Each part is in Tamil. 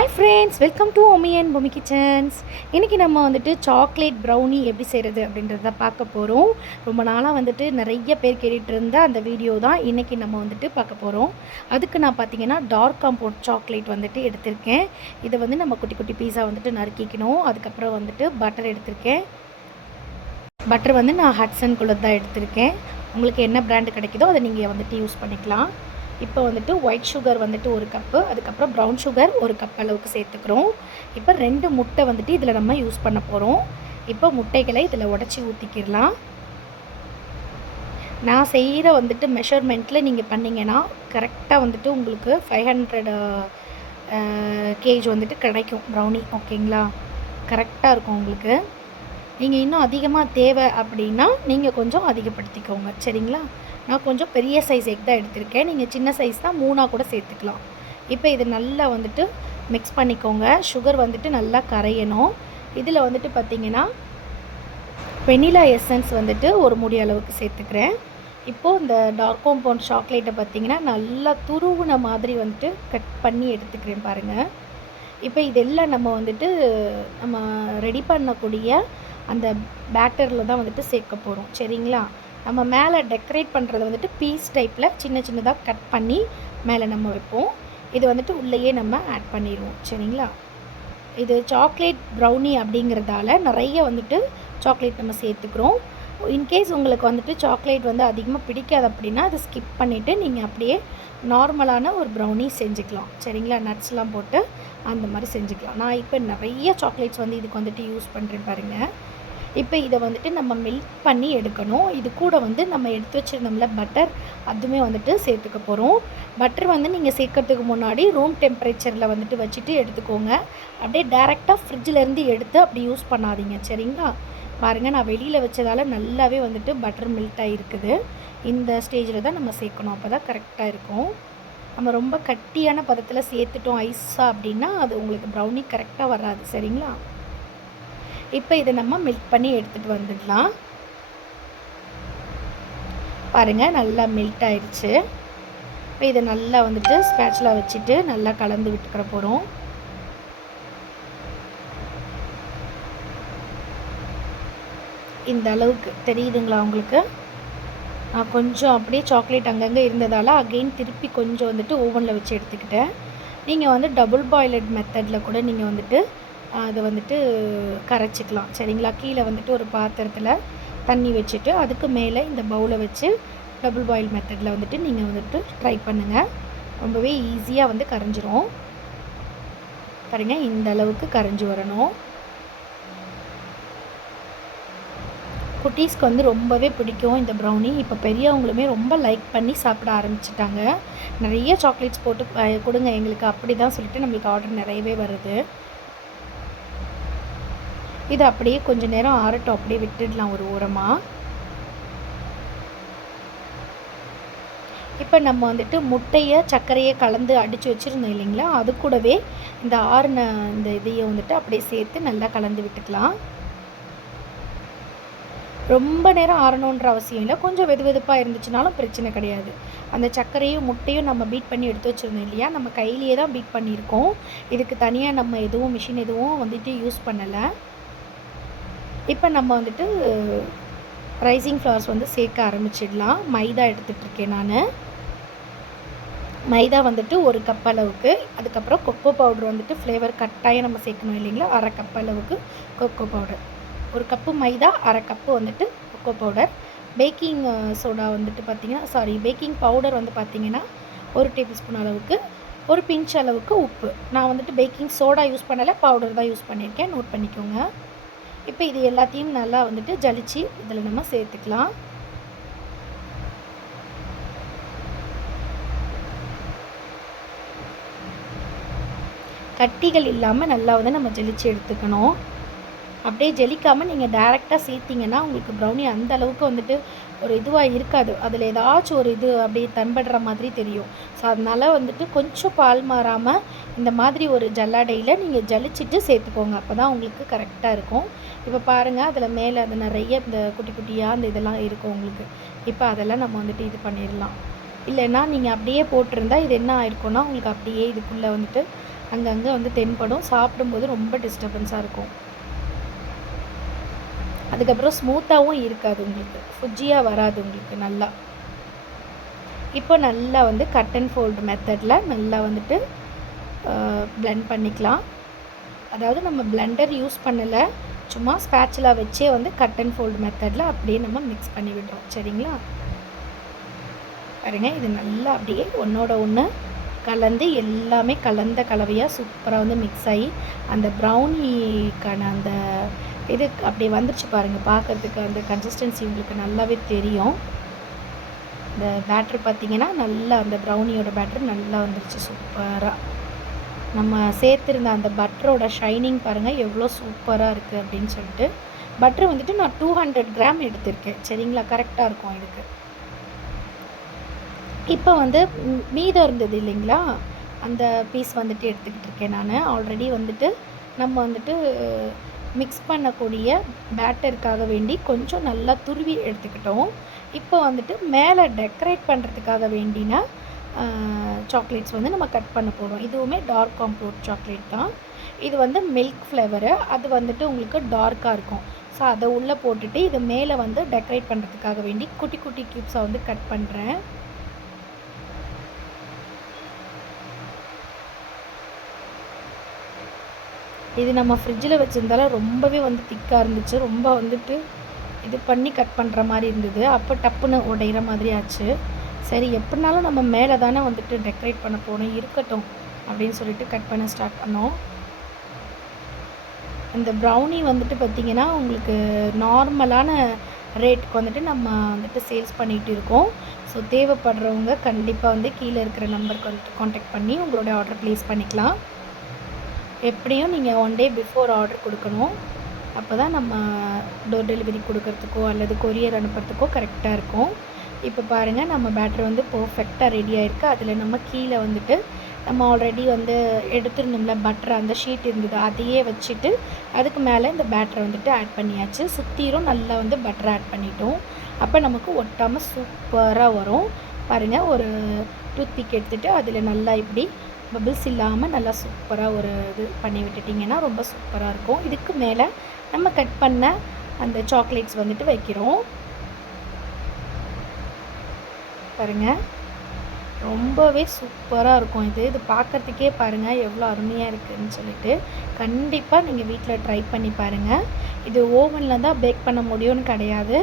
Hi friends, welcome to Omi and Pomi kitchens. இன்றைக்கி நம்ம வந்துட்டு சாக்லேட் ப்ரௌனி எப்படி செய்கிறது அப்படின்றத பார்க்க போகிறோம். ரொம்ப நாளாக வந்துட்டு நிறைய பேர் கேட்டுகிட்டு இருந்த அந்த வீடியோ தான் இன்றைக்கி நம்ம வந்துட்டு பார்க்க போகிறோம். அதுக்கு நான் பார்த்தீங்கன்னா டார்க் காம்பவுண்ட் சாக்லேட் வந்துட்டு எடுத்திருக்கேன். இதை வந்து நம்ம குட்டி குட்டி பீஸா வந்துட்டு நறுக்கிக்கணும். அதுக்கப்புறம் வந்துட்டு பட்டர் எடுத்திருக்கேன். பட்டர் வந்து நான் ஹட்சன்குள்ளே தான் எடுத்திருக்கேன். உங்களுக்கு என்ன பிராண்டு கிடைக்குதோ அதை நீங்கள் வந்துட்டு யூஸ் பண்ணிக்கலாம். இப்போ வந்துட்டு ஒயிட் சுகர் வந்துட்டு ஒரு கப்பு, அதுக்கப்புறம் ப்ரௌன் சுகர் ஒரு கப் அளவுக்கு சேர்த்துக்கிறோம். இப்போ 2 முட்டை வந்துட்டு இதில் நம்ம யூஸ் பண்ண போகிறோம். இப்போ முட்டைகளை இதில் உடச்சி ஊற்றிக்கிடலாம். நான் செய்கிற வந்துட்டு மெஷர்மெண்ட்டில் நீங்கள் பண்ணிங்கன்னா கரெக்டாக வந்துட்டு உங்களுக்கு 500 கேஜ் வந்துட்டு கிடைக்கும் ப்ரௌனி. ஓகேங்களா? கரெக்டாக இருக்கும் உங்களுக்கு. நீங்கள் இன்னும் அதிகமாக தேவை அப்படின்னா நீங்கள் கொஞ்சம் அதிகப்படுத்திக்கோங்க. சரிங்களா? நான் கொஞ்சம் பெரிய சைஸ் எக் தான் எடுத்திருக்கேன். நீங்கள் சின்ன சைஸ் தான் 3ஆக கூட சேர்த்துக்கலாம். இப்போ இது நல்லா வந்துட்டு மிக்ஸ் பண்ணிக்கோங்க. சுகர் வந்துட்டு நல்லா கரையணும். இதில் வந்துட்டு பார்த்திங்கன்னா வெனிலா எசன்ஸ் வந்துட்டு ஒரு மூடி அளவுக்கு சேர்த்துக்கிறேன். இப்போது இந்த டார்க் காம்பவுண்ட் சாக்லேட்டை பார்த்திங்கன்னா நல்லா துருவுன மாதிரி வந்துட்டு கட் பண்ணி எடுத்துக்கிறேன் பாருங்கள். இப்போ இதெல்லாம் நம்ம வந்துட்டு நம்ம ரெடி பண்ணக்கூடிய அந்த பேட்டரில் தான் வந்துட்டு சேர்க்க போகிறோம். சரிங்களா? நம்ம மேலே டெக்கரேட் பண்ணுறது வந்துட்டு பீஸ் டைப்பில் சின்ன சின்னதாக கட் பண்ணி மேலே நம்ம வைப்போம். இது வந்துட்டு உள்ளேயே நம்ம ஆட் பண்ணிடுவோம். சரிங்களா? இது சாக்லேட் ப்ரௌனி அப்படிங்கிறதால நிறைய வந்துட்டு சாக்லேட் நம்ம சேர்த்துக்கிறோம். இன்கேஸ் உங்களுக்கு வந்துட்டு சாக்லேட் வந்து அதிகமாக பிடிக்காது அப்படின்னா அதை ஸ்கிப் பண்ணிவிட்டு நீங்கள் அப்படியே நார்மலான ஒரு ப்ரௌனி செஞ்சுக்கலாம். சரிங்களா? நட்ஸ்லாம் போட்டு அந்த மாதிரி செஞ்சுக்கலாம். நான் இப்போ நிறைய சாக்லேட்ஸ் வந்து இதுக்கு வந்துட்டு யூஸ் பண்ணுறேன் பாருங்கள். இப்போ இதை வந்துட்டு நம்ம மெல்ட் பண்ணி எடுக்கணும். இது கூட வந்து நம்ம எடுத்து வச்சுருந்தோம்ல பட்டர், அதுவுமே வந்துட்டு சேர்த்துக்க போகிறோம். பட்டர் வந்து நீங்கள் சேர்க்கறதுக்கு முன்னாடி ரூம் டெம்பரேச்சரில் வந்துட்டு வச்சுட்டு எடுத்துக்கோங்க. அப்படியே டேரெக்டாக ஃப்ரிட்ஜிலேருந்து எடுத்து அப்படி யூஸ் பண்ணாதீங்க. சரிங்களா? பாருங்கள், நான் வெளியில் வச்சதால் நல்லாவே வந்துட்டு பட்டர் மெல்ட் ஆகிருக்குது. இந்த ஸ்டேஜில் தான் நம்ம சேர்க்கணும். அப்போ தான் கரெக்டாக இருக்கும். நம்ம ரொம்ப கட்டியான பதத்தில் சேர்த்துட்டோம் ஐஸாக அப்படின்னா அது உங்களுக்கு ப்ரௌனி கரெக்டாக வராது. சரிங்களா? இப்போ இதை நம்ம மெல்ட் பண்ணி எடுத்துகிட்டு வந்துடலாம். பாருங்கள், நல்லா மெல்ட் ஆயிடுச்சு. இப்போ இதை நல்லா வந்துட்டு ஸ்பேட்சுலா வச்சுட்டு நல்லா கலந்து விட்டுக்கிற போகிறோம். இந்த அளவுக்கு தெரியுதுங்களா உங்களுக்கு? கொஞ்சம் அப்படியே சாக்லேட் அங்கங்கே இருந்ததால் அகெயின் திருப்பி கொஞ்சம் வந்துட்டு ஓவனில் வச்சு எடுத்துக்கிட்டேன். நீங்கள் வந்து டபுள் பாயிலட் மெத்தடில் கூட நீங்கள் வந்துட்டு அதை வந்துட்டு கரைச்சிக்கலாம். சரிங்களா? கீழே வந்துட்டு ஒரு பாத்திரத்தில் தண்ணி வச்சுட்டு அதுக்கு மேலே இந்த பவுலை வச்சு டபுள் பாயில் மெத்தடில் வந்துட்டு நீங்கள் வந்துட்டு ட்ரை பண்ணுங்கள். ரொம்பவே ஈஸியாக வந்து கரைஞ்சிரும். பாருங்கள், இந்த அளவுக்கு கரைஞ்சி வரணும். குட்டீஸ்க்கு வந்து ரொம்பவே பிடிக்கும் இந்த ப்ரௌனி. இப்போ பெரியவங்களுமே ரொம்ப லைக் பண்ணி சாப்பிட ஆரம்பிச்சிட்டாங்க. நிறைய சாக்லேட்ஸ் போட்டு கொடுங்க எங்களுக்கு அப்படி தான் சொல்லிட்டு நம்மளுக்கு ஆர்டர் நிறையவே வருது. இது அப்படியே கொஞ்சம் நேரம் ஆறட்டும், அப்படியே விட்டுடலாம் ஒரு ஓரமாக. இப்போ நம்ம வந்துட்டு முட்டையை சர்க்கரையை கலந்து அடித்து வச்சுருந்தோம் இல்லைங்களா? அது கூடவே இந்த ஆறுன இந்த இதையை வந்துட்டு அப்படியே சேர்த்து நல்லா கலந்து விட்டுக்கலாம். ரொம்ப நேரம் ஆறணுன்ற அவசியம் இல்லை. கொஞ்சம் வெது வெதுப்பாக இருந்துச்சுனாலும் பிரச்சனை கிடையாது. அந்த சர்க்கரையும் முட்டையும் நம்ம பீட் பண்ணி எடுத்து வச்சுருந்தோம் இல்லையா? நம்ம கையிலேயே தான் பீட் பண்ணியிருக்கோம். இதுக்கு தனியாக நம்ம எதுவும் மிஷின் எதுவும் வந்துட்டு யூஸ் பண்ணலை. இப்போ நம்ம வந்துட்டு ரைசிங் ஃப்ளவர்ஸ் வந்து சேர்க்க ஆரம்பிச்சிடலாம். மைதா எடுத்துகிட்ருக்கேன் நான். மைதா வந்துட்டு ஒரு கப் அளவுக்கு, அதுக்கப்புறம் கொக்கோ பவுடர் வந்துட்டு ஃப்ளேவர் கட்டாயம் நம்ம சேர்க்கணும் இல்லைங்களா? 1/2 கப் அளவுக்கு கொக்கோ பவுடர். ஒரு கப்பு மைதா, 1/2 கப்பு வந்துட்டு கொக்கோ பவுடர். பேக்கிங் சோடா வந்துட்டு பேக்கிங் பவுடர் வந்து பார்த்திங்கன்னா 1 டேபிள் ஸ்பூன் அளவுக்கு, ஒரு பிஞ்ச் அளவுக்கு உப்பு. நான் வந்துட்டு பேக்கிங் சோடா யூஸ் பண்ணலை, பவுடர் தான் யூஸ் பண்ணியிருக்கேன். நோட் பண்ணிக்கோங்க. இப்போ இது எல்லாத்தையும் நல்லா வந்துட்டு ஜலிச்சு இதில் நம்ம சேர்த்துக்கலாம். கட்டிகள் இல்லாமல் நல்லா வந்து நம்ம ஜலிச்சு எடுத்துக்கணும். அப்படியே ஜெலிக்காமல் நீங்கள் டைரெக்டாக சேர்த்திங்கன்னா உங்களுக்கு ப்ரௌனி அந்த அளவுக்கு வந்துட்டு ஒரு இதுவாக இருக்காது. அதில் ஏதாச்சும் ஒரு இது அப்படியே தன்படுற மாதிரி தெரியும். ஸோ அதனால் வந்துட்டு கொஞ்சம் பால் மாறாமல் இந்த மாதிரி ஒரு ஜல்லாடையில் நீங்கள் ஜலிச்சுட்டு சேர்த்துக்கோங்க. அப்போ தான் உங்களுக்கு கரெக்டாக இருக்கும். இப்போ பாருங்கள், அதில் மேலே அது நிறைய இந்த குட்டி குட்டியாக அந்த இதெல்லாம் இருக்கும் உங்களுக்கு. இப்போ அதெல்லாம் நம்ம வந்துட்டு இது பண்ணிடலாம். இல்லைன்னா நீங்கள் அப்படியே போட்டிருந்தா இது என்ன ஆயிருக்கும்னா உங்களுக்கு அப்படியே இதுக்குள்ளே வந்துட்டு அங்கங்கே வந்து தென்படும். சாப்பிடும்போது ரொம்ப டிஸ்டர்பன்ஸாக இருக்கும். அதுக்கப்புறம் ஸ்மூத்தாகவும் இருக்காது உங்களுக்கு, ஃபுஜ்ஜியாக வராது உங்களுக்கு நல்லா. இப்போ நல்லா வந்து கட் அண்ட் ஃபோல்டு மெத்தடில் நல்லா வந்துட்டு பிளெண்ட் பண்ணிக்கலாம். அதாவது நம்ம பிளெண்டர் யூஸ் பண்ணலை, சும்மா ஸ்பேச்சுலா வச்சே வந்து கட் அண்ட் ஃபோல்டு மெத்தடில் அப்படியே நம்ம மிக்ஸ் பண்ணி விடுறோம். சரிங்களா? பாருங்கள், இது நல்லா அப்படியே ஒன்றோட ஒன்று கலந்து எல்லாமே கலந்த கலவையாக சூப்பராக வந்து மிக்ஸ் ஆகி அந்த ப்ரௌனிக்கான அந்த இது அப்படி வந்துருச்சு பாருங்கள். பார்க்குறதுக்கு அந்த கன்சிஸ்டன்சி உங்களுக்கு நல்லாவே தெரியும். இந்த பேட்ரு பார்த்திங்கன்னா நல்லா அந்த ப்ரௌனியோட பேட்ரு நல்லா வந்துருச்சு சூப்பராக. நம்ம சேர்த்துருந்த அந்த பட்டரோட ஷைனிங் பாருங்கள் எவ்வளோ சூப்பராக இருக்குது அப்படின்னு சொல்லிட்டு. பட்ரு வந்துட்டு நான் 200 கிராம் எடுத்திருக்கேன். சரிங்களா? கரெக்டாக இருக்கும் இதுக்கு. இப்போ வந்து மீதம் இருந்தது இல்லைங்களா, அந்த பீஸ் வந்துட்டு எடுத்துக்கிட்டு இருக்கேன் நான். ஆல்ரெடி வந்துட்டு நம்ம வந்துட்டு மிக்ஸ் பண்ணக்கூடிய பேட்டருக்காக வேண்டி கொஞ்சம் நல்லா துருவி எடுத்துக்கிட்டோம். இப்போ வந்துட்டு மேலே டெக்கரேட் பண்ணுறதுக்காக வேண்டினா சாக்லேட்ஸ் வந்து நம்ம கட் பண்ண போகிறோம். இதுவுமே டார்க் காம்போர்ட் சாக்லேட் தான். இது வந்து மில்க் ஃப்ளேவரு, அது வந்துட்டு உங்களுக்கு டார்க்காக இருக்கும். ஸோ அதை உள்ளே போட்டுட்டு இது மேலே வந்து டெக்கரேட் பண்ணுறதுக்காக வேண்டி குட்டி குட்டி க்யூப்ஸை வந்து கட் பண்ணுறேன். இது நம்ம ஃப்ரிட்ஜில் வச்சுருந்தாலும் ரொம்பவே வந்து திக்காக இருந்துச்சு. ரொம்ப வந்துட்டு இது பண்ணி கட் பண்ணுற மாதிரி இருந்தது. அப்போ டப்புன்னு உடையிற மாதிரி ஆச்சு. சரி, எப்படினாலும் நம்ம மேலே தானே வந்துட்டு டெக்கரேட் பண்ண போகணும், இருக்கட்டும் அப்படின்னு சொல்லிட்டு கட் பண்ண ஸ்டார்ட் பண்ணோம். இந்த ப்ரௌனி வந்துட்டு பார்த்திங்கன்னா உங்களுக்கு நார்மலான ரேட்டுக்கு வந்துட்டு நம்ம வந்துட்டு சேல்ஸ் பண்ணிகிட்டு இருக்கோம். ஸோ தேவைப்படுறவங்க கண்டிப்பாக வந்து கீழே இருக்கிற நம்பருக்கு வந்துட்டு காண்டாக்ட் பண்ணி உங்களோட ஆர்டர் ப்ளேஸ் பண்ணிக்கலாம். எப்படியும் நீங்கள் 1 டே பிஃபோர் ஆர்டர் கொடுக்கணும். அப்போ தான் நம்ம டோர் டெலிவரி கொடுக்கறதுக்கோ அல்லது கொரியர் அனுப்புறதுக்கோ கரெக்டாக இருக்கும். இப்போ பாருங்கள், நம்ம பேட்டர் வந்து பர்ஃபெக்டாக ரெடி ஆகிருக்கு. அதில் நம்ம கீழே வந்துட்டு நம்ம ஆல்ரெடி வந்து எடுத்துருந்தோம்ல பட்டர், அந்த ஷீட் இருந்தது, அதையே வச்சுட்டு அதுக்கு மேலே இந்த பேட்டரை வந்துட்டு ஆட் பண்ணியாச்சு. சுற்றிலும் நல்லா வந்து பட்டர் ஆட் பண்ணிட்டோம். அப்போ நமக்கு ஒட்டாமல் சூப்பராக வரும். பாருங்கள், ஒரு டூத்பிக் எடுத்துகிட்டு அதில் நல்லா இப்படி பபிள்ஸ் இல்லாமல் நல்லா சூப்பராக ஒரு இது பண்ணி விட்டுட்டிங்கன்னா ரொம்ப சூப்பராக இருக்கும். இதுக்கு மேலே நம்ம கட் பண்ண அந்த சாக்லேட்ஸ் வந்துட்டு வைக்கிறோம். பாருங்கள், ரொம்பவே சூப்பராக இருக்கும். இது பார்க்குறதுக்கே பாருங்கள் எவ்வளோ அருமையாக இருக்குதுன்னு சொல்லிட்டு. கண்டிப்பாக நீங்கள் வீட்டில் ட்ரை பண்ணி பாருங்கள். இது ஓவனில் தான் பேக் பண்ண முடியும்னு கிடையாது.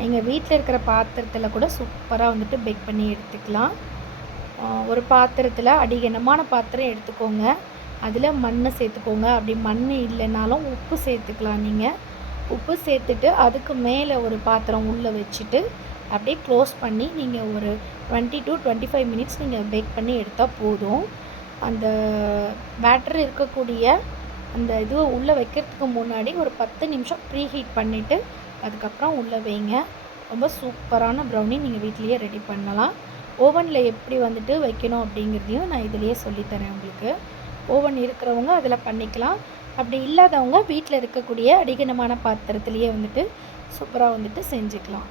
நீங்கள் வீட்டில் இருக்கிற பாத்திரத்தில் கூட சூப்பராக வந்துட்டு பேக் பண்ணி எடுத்துக்கலாம். ஒரு பாத்திரத்தில் அடிகனமான பாத்திரம் எடுத்துக்கோங்க. அதில் மண் சேர்த்துக்கோங்க. அப்படி மண் இல்லைனாலும் உப்பு சேர்த்துக்கலாம். நீங்கள் உப்பு சேர்த்துட்டு அதுக்கு மேலே ஒரு பாத்திரம் உள்ளே வச்சுட்டு அப்படியே க்ளோஸ் பண்ணி நீங்கள் ஒரு 20 to 25 மினிட்ஸ் நீங்கள் பேக் பண்ணி எடுத்தால் போதும். அந்த பேட்டர் இருக்கக்கூடிய அந்த இதுவை உள்ளே வைக்கிறதுக்கு முன்னாடி ஒரு 10 நிமிஷம் ப்ரீ ஹீட் பண்ணிவிட்டு அதுக்கப்புறம் உள்ளே வைங்க. ரொம்ப சூப்பரான ப்ரௌனி நீங்கள் வீட்லேயே ரெடி பண்ணலாம். ஓவனில் எப்படி வந்துட்டு வைக்கணும் அப்படிங்கிறதையும் நான் இதிலேயே சொல்லித்தரேன் உங்களுக்கு. ஓவன் இருக்கிறவங்க அதில் பண்ணிக்கலாம். அப்படி இல்லாதவங்க வீட்டில் இருக்கக்கூடிய அடிகனமான பாத்திரத்துலேயே வந்துட்டு சூப்பராக வந்துட்டு செஞ்சுக்கலாம்.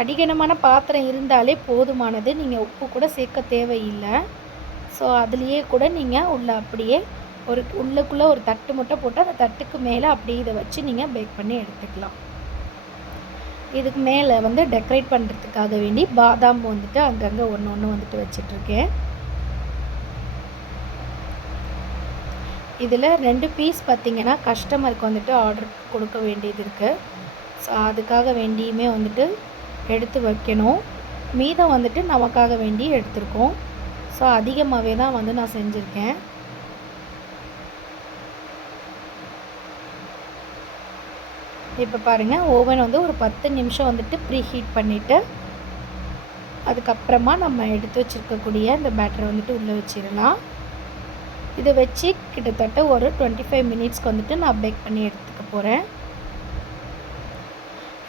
அடிகனமான பாத்திரம் இருந்தாலே போதுமானது. நீங்கள் உப்பு கூட சேர்க்க தேவையில்லை. ஸோ அதுலேயே கூட நீங்கள் அப்படியே உள்ளுக்குள்ளே ஒரு தட்டு மட்டும் போட்டு அந்த தட்டுக்கு மேலே அப்படியே இதை வச்சு நீங்கள் பேக் பண்ணி எடுத்துக்கலாம். இதுக்கு மேலே வந்து டெக்கரேட் பண்ணுறதுக்காக வேண்டி பாதாம் வந்துட்டு அங்கங்கே ஒன்று வந்துட்டு வச்சிட்ருக்கேன். இதில் 2 பீஸ் பார்த்திங்கன்னா கஸ்டமருக்கு வந்துட்டு ஆர்டர் கொடுக்க வேண்டியது இருக்குது. ஸோ அதுக்காக வேண்டியுமே வந்துட்டு எடுத்து வைக்கணும். மீதம் வந்துட்டு நமக்காக வேண்டி எடுத்திருக்கோம். ஸோ அதிகமாகவே தான் வந்து நான் செஞ்சுருக்கேன். இப்போ பாருங்கள், ஓவன் வந்து ஒரு 10 நிமிஷம் வந்துட்டு ப்ரீ ஹீட் பண்ணிவிட்டு அதுக்கப்புறமா நம்ம எடுத்து வச்சுருக்கக்கூடிய இந்த பேட்டரை வந்துட்டு உள்ளே வச்சிடலாம். இதை வச்சு கிட்டத்தட்ட ஒரு 25 மினிட்ஸ்க்கு வந்துட்டு நான் பேக் பண்ணி எடுத்துக்க போகிறேன்.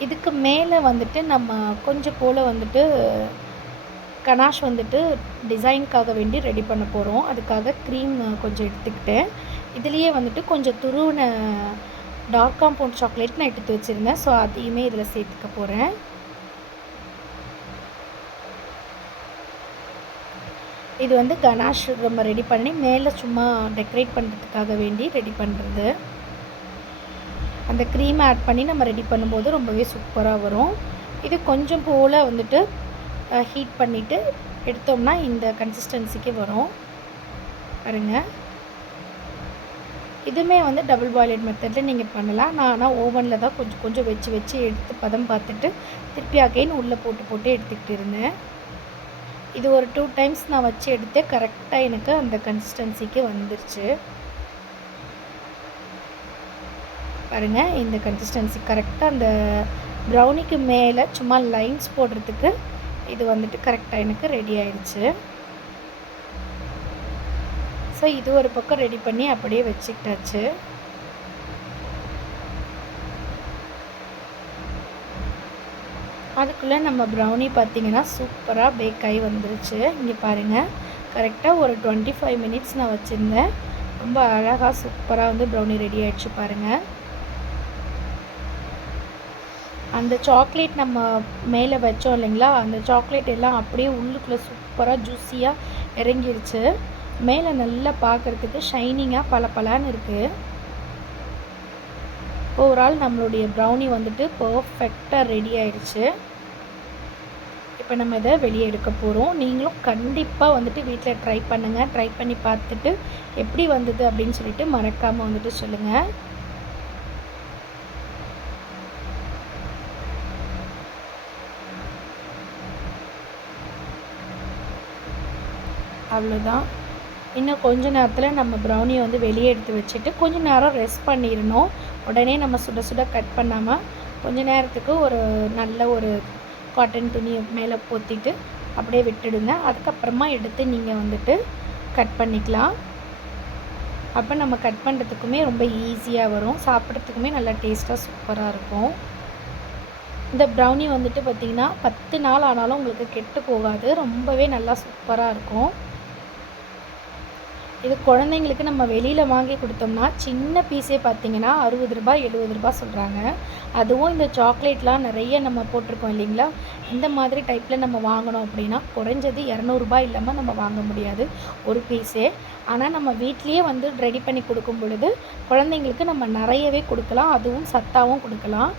இதுக்கு மேலே வந்துட்டு நம்ம கொஞ்சம் போல் வந்துட்டு கனாஷ் வந்துட்டு டிசைனுக்காக வேண்டி ரெடி பண்ண போகிறோம். அதுக்காக க்ரீம் கொஞ்சம் எடுத்துக்கிட்டேன். இதுலேயே வந்துட்டு கொஞ்சம் துருவின டார்க் காம்பவுண்ட் சாக்லேட் நான் எடுத்து வச்சுருந்தேன். ஸோ அதையுமே இதில் சேர்த்துக்க போகிறேன். இது வந்து கனாஷ் நம்ம ரெடி பண்ணி மேலே சும்மா டெக்கரேட் பண்ணுறதுக்காக வேண்டி ரெடி பண்ணுறது. அந்த க்ரீம் ஆட் பண்ணி நம்ம ரெடி பண்ணும்போது ரொம்பவே சூப்பராக வரும். இது கொஞ்சம் போல் வந்துட்டு ஹீட் பண்ணிவிட்டு எடுத்தோம்னா இந்த கன்சிஸ்டன்சிக்கு வரும் பாருங்கள். இதுவுமே வந்து டபுள் பாயிலட் மெத்தடில் நீங்கள் பண்ணலாம். நான் ஆனால் ஓவனில் தான் கொஞ்சம் கொஞ்சம் வச்சு எடுத்து பதம் பார்த்துட்டு திருப்பி அகைன் உள்ளே போட்டு எடுத்துக்கிட்டு இருந்தேன். இது ஒரு 2 டைம்ஸ் நான் வச்சு எடுத்தேன். கரெக்டாக எனக்கு அந்த கன்சிஸ்டன்சிக்கு வந்துருச்சு பாருங்கள். இந்த கன்சிஸ்டன்சி கரெக்டாக அந்த ப்ரௌனிக்கு மேலே சும்மா லைன்ஸ் போடுறதுக்கு இது வந்துட்டு கரெக்டாக எனக்கு ரெடி ஆயிடுச்சு. ஸோ இது ஒரு பக்கம் ரெடி பண்ணி அப்படியே வச்சுக்கிட்டாச்சு. அதுக்குள்ளே நம்ம ப்ரௌனி பார்த்திங்கன்னா சூப்பராக பேக் ஆகி வந்துருச்சு. இங்கே பாருங்கள், கரெக்டாக ஒரு 25 மினிட்ஸ் நான் வச்சுருந்தேன். ரொம்ப அழகாக சூப்பராக வந்து ப்ரௌனி ரெடி ஆகிடுச்சு பாருங்கள். அந்த சாக்லேட் நம்ம மேலே வச்சோம் இல்லைங்களா, அந்த சாக்லேட் எல்லாம் அப்படியே உள்ளுக்குள்ளே சூப்பராக ஜூஸியாக இறங்கிடுச்சு. மேலே நல்லா பார்க்குறதுக்கு ஷைனிங்காக பளபளன்னு இருக்குது. ஓவரால் நம்மளுடைய ப்ரௌனி வந்துட்டு பர்ஃபெக்டாக ரெடி ஆயிடுச்சு. இப்போ நம்ம இதை வெளியே எடுக்க போகிறோம். நீங்களும் கண்டிப்பாக வந்துட்டு வீட்டில் ட்ரை பண்ணுங்கள். ட்ரை பண்ணி பார்த்துட்டு எப்படி வந்தது அப்படின்னு சொல்லிட்டு மறக்காமல் வந்துட்டு சொல்லுங்கள். அவ்வளோதான். இன்னும் கொஞ்ச நேரத்தில் நம்ம ப்ரௌனியை வந்து வெளியே எடுத்து வச்சுட்டு கொஞ்சம் நேரம் ரெஸ்ட் பண்ணிடணும். உடனே நம்ம சுட சுட கட் பண்ணாமல் கொஞ்ச நேரத்துக்கு ஒரு நல்ல ஒரு காட்டன் துணியை மேலே போத்திட்டு அப்படியே விட்டுடுங்க. அதுக்கப்புறமா எடுத்து நீங்கள் வந்துட்டு கட் பண்ணிக்கலாம். அப்போ நம்ம கட் பண்ணுறதுக்குமே ரொம்ப ஈஸியாக வரும். சாப்பிட்றதுக்குமே நல்லா டேஸ்ட்டாக சூப்பராக இருக்கும். இந்த ப்ரௌனி வந்துட்டு பார்த்திங்கன்னா 10 நாள் ஆனாலும் உங்களுக்கு கெட்டு போகாது. ரொம்பவே நல்லா சூப்பராக இருக்கும். இது குழந்தைங்களுக்கு நம்ம வெளியில் வாங்கி கொடுத்தோம்னா சின்ன பீஸே பார்த்திங்கன்னா 60 ரூபாய் 70 ரூபாய் சொல்கிறாங்க. அதுவும் இந்த சாக்லேட்லாம் நிறைய நம்ம போட்டிருக்கோம் இல்லைங்களா, இந்த மாதிரி டைப்பில் நம்ம வாங்கினோம் அப்படின்னா குறைஞ்சது 200 ரூபாய் இல்லாமல் நம்ம வாங்க முடியாது ஒரு பீஸே. ஆனால் நம்ம வீட்லேயே வந்து ரெடி பண்ணி கொடுக்கும் பொழுது குழந்தைங்களுக்கு நம்ம நிறையவே கொடுக்கலாம். அதுவும் சத்தாகவும் கொடுக்கலாம்.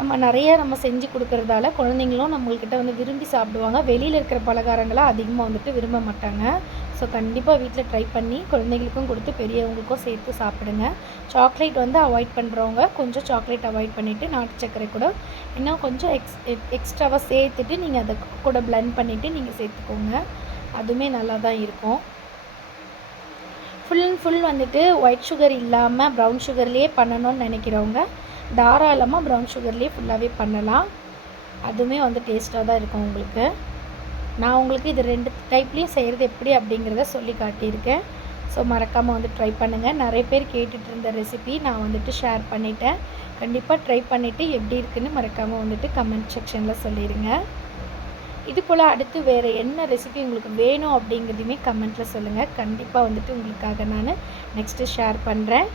நம்ம நிறைய நம்ம செஞ்சு கொடுக்குறதால குழந்தைங்களும் நம்மள்கிட்ட வந்து விரும்பி சாப்பிடுவாங்க. வெளியில் இருக்கிற பலகாரங்களை அதிகமாக வந்துட்டு விரும்ப மாட்டாங்க. ஸோ கண்டிப்பாக வீட்டில் ட்ரை பண்ணி குழந்தைங்களுக்கும் கொடுத்து பெரியவங்களுக்கும் சேர்த்து சாப்பிடுங்க. சாக்லேட் வந்து அவாய்ட் பண்ணுறவங்க கொஞ்சம் சாக்லேட் அவாய்ட் பண்ணிவிட்டு நாட்டு சர்க்கரை கூட இன்னும் கொஞ்சம் எக்ஸ்ட்ராவாக சேர்த்துட்டு நீங்கள் அதை கூட பிளெண்ட் பண்ணிவிட்டு நீங்கள் சேர்த்துக்கோங்க. அதுவுமே நல்லா தான் இருக்கும். ஃபுல் அண்ட் ஃபுல் வந்துட்டு ஒயிட் சுகர் இல்லாமல் ப்ரௌன் சுகர்லேயே பண்ணணும்னு நினைக்கிறவங்க தாராளமாக ப்ரௌன் சுகர்லேயே ஃபுல்லாகவே பண்ணலாம். அதுவுமே வந்து டேஸ்ட்டாக தான் இருக்கும் உங்களுக்கு. நான் உங்களுக்கு இது 2 டைப்லேயும் செய்கிறது எப்படி அப்படிங்கிறத சொல்லி காட்டியிருக்கேன். ஸோ மறக்காமல் வந்து ட்ரை பண்ணுங்கள். நிறைய பேர் கேட்டுட்டு இருந்த ரெசிபி நான் வந்துட்டு ஷேர் பண்ணிட்டேன். கண்டிப்பாக ட்ரை பண்ணிவிட்டு எப்படி இருக்குதுன்னு மறக்காமல் வந்துட்டு கமெண்ட் செக்ஷனில் சொல்லிடுங்க. இது போல் அடுத்து வேறு என்ன ரெசிபி உங்களுக்கு வேணும் அப்படிங்கிறதையுமே கமெண்ட்டில் சொல்லுங்கள். கண்டிப்பாக வந்துட்டு உங்களுக்காக நான் நெக்ஸ்ட்டு ஷேர் பண்ணுறேன்.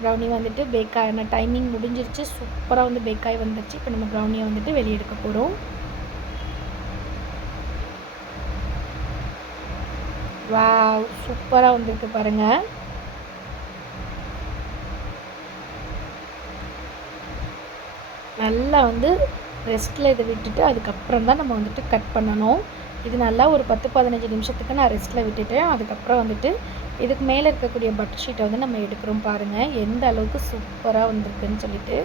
ப்ரௌனி வந்துட்டு பேக்கான டைமிங் முடிஞ்சிருச்சு. சூப்பராக வந்து பேக்காகி வந்துருச்சு. இப்போ நம்ம ப்ரௌனியை வந்துட்டு வெளியே எடுக்க போகிறோம். வாவ், சூப்பராக வந்திருக்கு பாருங்கள். நல்லா வந்து ரெஸ்ட்டில் இதை விட்டுட்டு அதுக்கப்புறம் தான் நம்ம வந்துட்டு கட் பண்ணணும். இது நல்லா ஒரு 10-15 நிமிஷத்துக்கு நான் ரெஸ்ட்டில் விட்டுட்டேன். அதுக்கப்புறம் வந்துட்டு இதுக்கு மேலே இருக்கக்கூடிய பட்டர் ஷீட்டை வந்து நம்ம எடுக்கிறோம் பாருங்கள். எந்த அளவுக்கு சூப்பராக வந்திருக்குன்னு சொல்லிட்டு.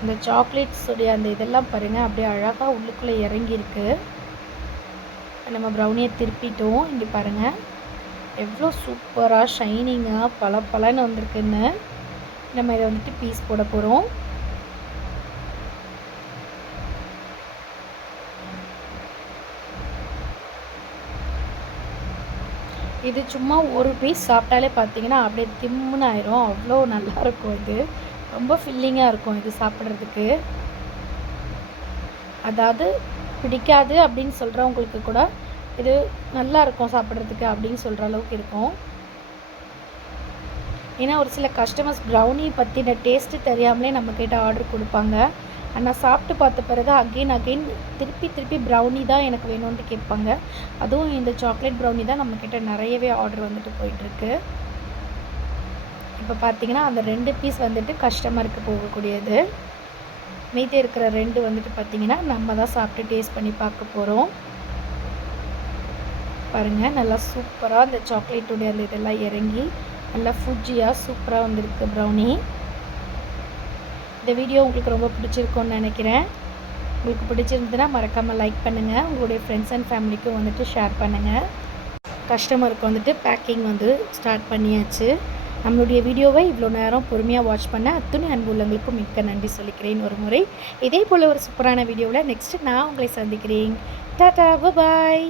இந்த சாக்லேட்ஸுடைய அந்த இதெல்லாம் பாருங்கள் அப்படியே அழகாக உள்ளுக்குள்ளே இறங்கியிருக்கு. நம்ம ப்ரௌனியை திருப்பிட்டோம். இங்கே பாருங்கள் எவ்வளோ சூப்பராக ஷைனிங்காக பளபளன்னு வந்திருக்குன்னு. நம்ம இதை வந்துட்டு பீஸ் போட போகிறோம். இது சும்மா ஒரு பீஸ் சாப்பிட்டாலே பார்த்தீங்கன்னா அப்படியே திம்முன்னு ஆயிரும். அவ்வளோ நல்லாயிருக்கும். இது ரொம்ப ஃபில்லிங்காக இருக்கும் இது சாப்பிட்றதுக்கு. அதாவது பிடிக்காது அப்படின்னு சொல்கிறவங்களுக்கு கூட இது நல்லாயிருக்கும் சாப்பிட்றதுக்கு அப்படின்னு சொல்கிற அளவுக்கு இருக்கும். ஏன்னா ஒரு சில கஸ்டமர்ஸ் ப்ரௌனி பற்றின டேஸ்ட்டு தெரியாமலே நம்மக்கிட்ட ஆர்டர் கொடுப்பாங்க. ஆனால் சாப்பிட்டு பார்த்த பிறகு அகெயின் திருப்பி ப்ரௌனி தான் எனக்கு வேணும்ன்ட்டு கேட்பாங்க. அதுவும் இந்த சாக்லேட் ப்ரௌனி தான் நம்மக்கிட்ட நிறையவே ஆர்டர் வந்துட்டு போயிட்டுருக்கு. இப்போ பார்த்தீங்கன்னா அந்த 2 பீஸ் வந்துட்டு கஸ்டமருக்கு போகக்கூடியது. மீதி இருக்கிற 2 வந்துட்டு பார்த்திங்கன்னா நம்ம தான் சாப்பிட்டு டேஸ்ட் பண்ணி பார்க்க போகிறோம். பாருங்கள், நல்லா சூப்பராக அந்த சாக்லேட்டுடைய அந்த இதெல்லாம் இறங்கி நல்லா ஃபுஜியாக சூப்பராக வந்திருக்கு ப்ரௌனி. இந்த வீடியோ உங்களுக்கு ரொம்ப பிடிச்சிருக்கும்னு நினைக்கிறேன். உங்களுக்கு பிடிச்சிருந்ததுன்னா மறக்காமல் லைக் பண்ணுங்கள். உங்களுடைய ஃப்ரெண்ட்ஸ் அண்ட் ஃபேமிலிக்கும் வந்துட்டு ஷேர் பண்ணுங்கள். கஸ்டமருக்கு வந்துட்டு பேக்கிங் வந்து ஸ்டார்ட் பண்ணியாச்சு. நம்மளுடைய வீடியோவை இவ்வளோ நேரம் பொறுமையாக வாட்ச் பண்ண அத்துணை அன்புள்ளவங்களுக்கும் மிக்க நன்றி சொல்லிக்கிறேன் ஒரு முறை. இதே போல் ஒரு சூப்பரான வீடியோவில் நெக்ஸ்ட்டு நான் உங்களை சந்திக்கிறேன். டாடா, பாய்.